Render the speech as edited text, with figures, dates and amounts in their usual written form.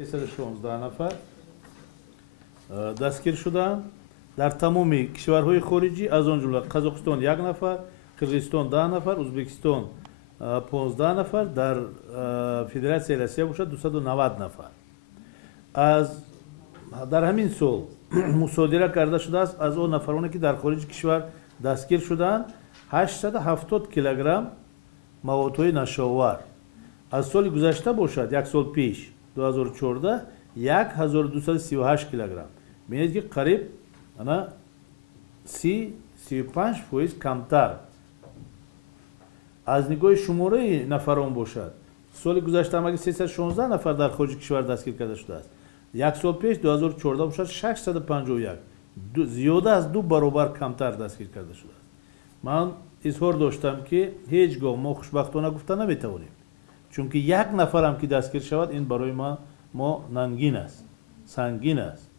316 нафар дастгир шуданд. дар тамоми кишварҳои хориҷӣ аз он ҷумла Қазоқистон 1 нафар, Қирғизистон 10 нафар, Узбекистон 15 нафар, дар Федератсияи Россия бошад 290 нафар. дар ҳамин сол мусодира карда шудааст аз он нафароне ки дар хориҷи кишвар дастгир шуданд 870 килограмм маводҳои нашоовар. аз соли гузашта бошад як сол пеш 2014 1238 килограмм. бинед ки қариб 30-35% камтар. аз нигоҳи шумораи нафарон бошад соли гузашта ҳамаги 316 нафар дар хориҷи кишвар дастгир карда шудааст. як сол пеш 2014 бошад 651, зиёда аз 2 баробар камтар дастгир карда шудааст. ман изҳор доштам ки ҳеҷ гоҳ мо хушбахтона гуфта наметавонем, чунки як нафарам ки дастгир шавад ин барои мо нангин аст, сангин аст.